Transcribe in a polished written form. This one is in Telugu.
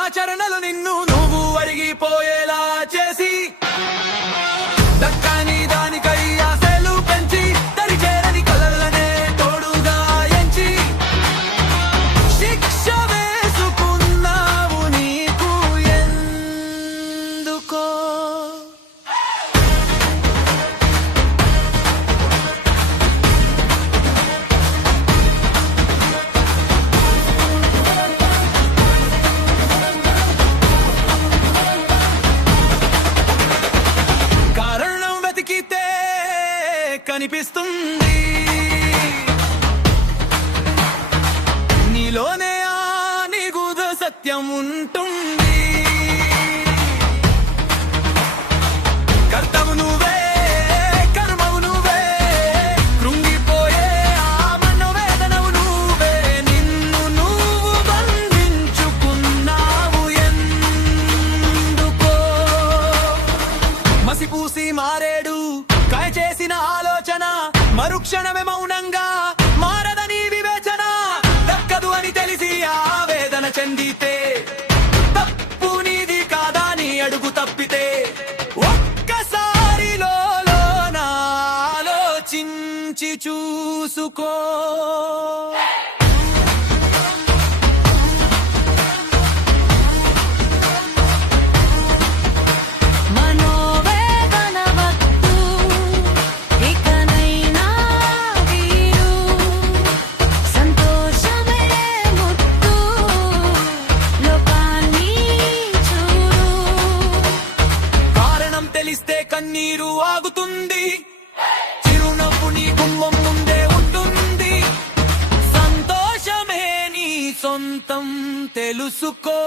ఆచరణలు నిన్ను నువ్వు అరిగిపోయేలా చేసి దక్కని దానికై ఆశలు పెంచి దరిచేరని కలలనే తోడుగా ఎంచి శిక్ష వేసుకున్నావు నీకు ఎందుకో. కనిపిస్తుంది నీలోనే ఆ నిగూఢ సత్యం ఉంటుంది. కర్తవు నువ్వే కర్మవు నువ్వే కృంగిపోయే ఆ మనోవేదనవు నువ్వే నిన్ను నువ్వు బంధించుకున్నావు ఎందుకో. మసిపూసి మారేడు కాయ చేసిన ఆలోచన మరుక్షణమే మౌనంగా మారదని వివేచన దక్కదు అని తెలిసి ఆవేదన చెందితే తప్పు నీది కాదా నీ అడుగు తప్పితే ఒక్కసారి లోన ఆలోచించి చూసుకో. తెలిస్తే కన్నీరు ఆగుతుంది, చిరునవ్వు నీ గుమ్మం ముందే ఉంటుంది, సంతోషమే నీ సొంతం తెలుసుకో.